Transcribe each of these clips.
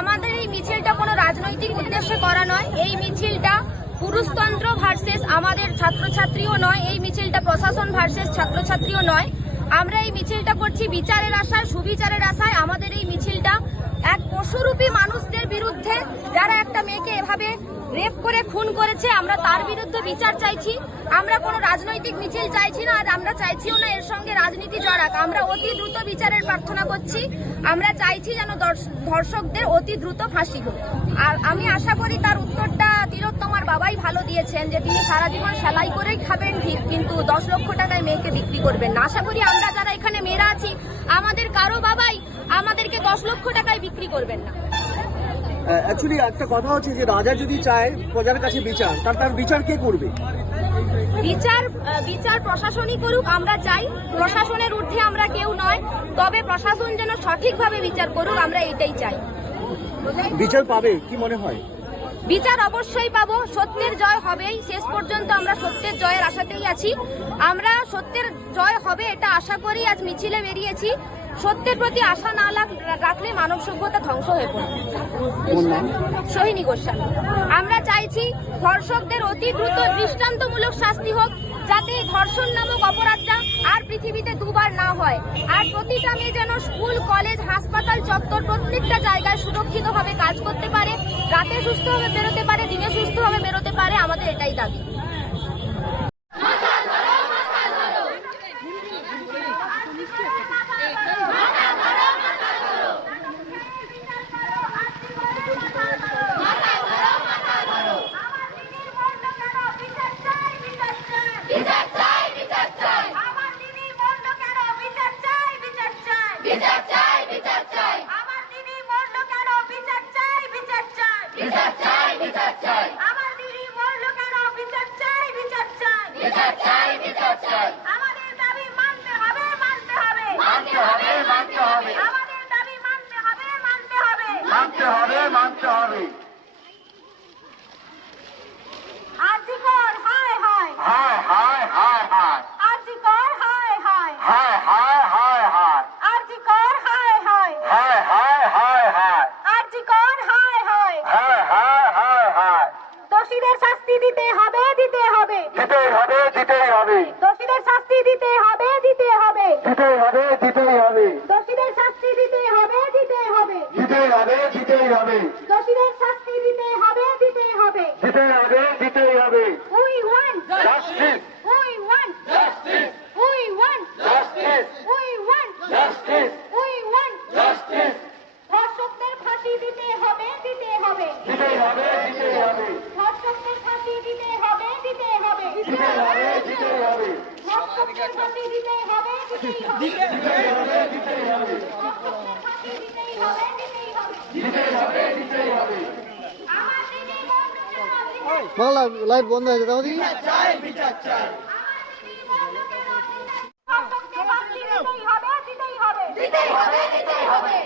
আমাদের এই মিছিলটা কোনো রাজনৈতিক উদ্দেশ্যে করা নয়। এই মিছিলটা পুরুষতন্ত্র ভার্সেস আমাদের ছাত্রছাত্রীও নয়, এই মিছিলটা প্রশাসন ভার্সেস ছাত্রছাত্রীও নয়। আমরা এই মিছিলটা করছি বিচারের আশায়, সুবিচারের আশায়। আমাদের এই মিছিলটা এক পশুরূপী মানুষদের বিরুদ্ধে, যারা একটা মেয়েকে এভাবে রেপ করে, খুন করেছে, আমরা তার বিরুদ্ধে বিচার চাইছি। আমরা কোনো রাজনৈতিক মিছিল চাইছি না, আর আমরা চাইছিও না এর সঙ্গে রাজনীতি জড়াক। আমরা অতি দ্রুত বিচারের প্রার্থনা করছি। আমরা চাইছি যেন ধর্ষকদের অতি দ্রুত ফাঁসি হোক। আর আমি আশা করি তার উত্তরটা তিলোত্তমার বাবাই ভালো দিয়েছেন, যে তিনি সারা জীবন সেলাই করেই খাবেন ঠিক কিন্তু দশ লক্ষ টাকায় মেয়েকে বিক্রি করবেন না। আশা করি আমরা যারা এখানে মেয়েরা আছি আমাদের কারও বাবাই আমাদেরকে দশ লক্ষ টাকায় বিক্রি করবেন না। অ্যাকচুয়ালি একটা কথা হচ্ছে যে রাজা যদি চায় প্রজার কাছে বিচার তার তার বিচার কে করবে? বিচার বিচার প্রশাসনই করুক আমরা চাই। প্রশাসনের ঊর্ধ্বে আমরা কেউ নয় তবে প্রশাসন যেন সঠিকভাবে বিচার করুক আমরা এটাই চাই। বিচার পাবে কি মনে হয়? বিচার অবশ্যই পাবো সত্যের জয় হবেই শেষ পর্যন্ত আমরা সত্যের জয়ের আশাতেই আছি। আমরা সত্যের জয় হবে এটা আশা করি আজ মিছিলে বেরিয়েছি। সত্যের প্রতি আশা না রাখলে মানব সভ্যতা ধ্বংস হয়ে পড়বে। সোহিনী গোস্বামী আমরা চাইছি ধর্ষকদের অতি দ্রুত দৃষ্টান্তমূলক শাস্তি হোক যাতে ধর্ষণ নামক অপরাধটা আর পৃথিবীতে দুবার না হয়। আর প্রতিটা মেয়ে যেন স্কুল, কলেজ, হাসপাতাল চত্বর প্রত্যেকটা জায়গায় সুরক্ষিতভাবে কাজ করতে পারে, রাতে সুস্থভাবে বেরোতে পারে, দিনে সুস্থভাবে বেরোতে পারে, আমাদের এটাই দাবি বিচার চাই বিচার চাই আমার দিদি মরলো কেন বিচার চাই বিচার চাই বিচার চাই বিচার চাই আমার দিদি মরলো কেন বিচার চাই বিচার চাই বিচার চাই বিচার চাই আমার দিদি মরলো কেন বিচার চাই বিচার চাই বিচার চাই বিচার চাই আমাদের দাবি মানতে হবে মানতে হবে। মানতে হবে মানতে হবে। আমাদের দাবি মানতে হবে মানতে হবে। মানতে হবে মানতে হবে। হায় হায়। হায় হায় হায় হায়। হায় হায় হায় আজিকর হায় হায় হায় হায় হায় হায় আজিকর হায় হায় হায় হায় হায় হায় দোষীদের শাস্তি দিতে হবে দিতে হবে দিতেই হবে দিতেই হবে দোষীদের শাস্তি দিতে হবে দিতে হবে। দিতেই হবে দিতেই হবে। দোষীদের শাস্তি দিতে হবে দিতে হবে। দিতেই হবে দিতেই হবে। দোষীদের শাস্তি দিতে হবে দিতে হবে। দিতে হবে দিতেই হবে। We want. Justice we want justice we want justice we want justice we want justice ধর্ষকদের ফাঁসি দিতে হবে দিতে হবে দিতেই হবে দিতেই হবে ধর্ষকদের ফাঁসি দিতে হবে দিতে হবে দিতেই হবে দিতেই হবে ধর্ষকদের ফাঁসি দিতে হবে দিতেই হবে দিতেই হবে দিতেই হবে ধর্ষকদের ফাঁসি দিতেই হবে দিতেই হবে দিতেই হবে দিতেই হবে আমার দিদি বন্ধ কেন বিচার বাংলা লাইট বন্ধ হয়ে যাবে দিতেই হবে দিতেই হবে।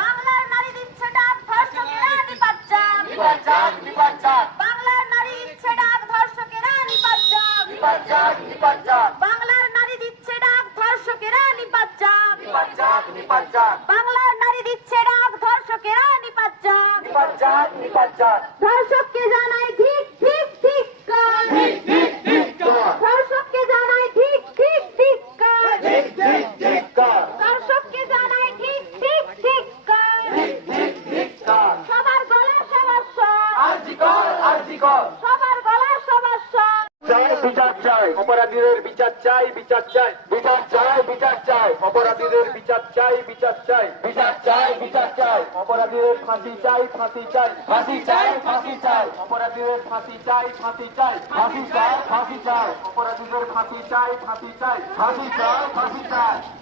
বাংলার নারী দিচ্ছে ডাক ধর্ষকেরা নিপাত চাক বাংলার নারী দিচ্ছে ডাক ধর্ষকেরা নিপাত চাক বাংলার নারী দিচ্ছে ডাক ধর্ষকেরা নিপাত চাক বাংলার নারী দিচ্ছে ডাক ধর্ষকেরা নিপাত চাক ধর্ষককে জানাই ঠিক ঠিক ঠিক ধর্ষককে স্বর গলা সবার স্বর চাই বিচার চাই অপরাধীদের বিচার চাই বিচার চাই বিচার চাই বিচার চাই অপরাধীদের বিচার চাই বিচার চাই বিচার চাই বিচার চাই অপরাধীদের ফাঁসি চাই ফাঁসি চাই ফাঁসি চাই ফাঁসি চাই অপরাধীদের ফাঁসি চাই ফাঁসি চাই ফাঁসি চাই ফাঁসি চাই অপরাধীদের ফাঁসি চাই ফাঁসি চাই ফাঁসি চাই ফাঁসি চাই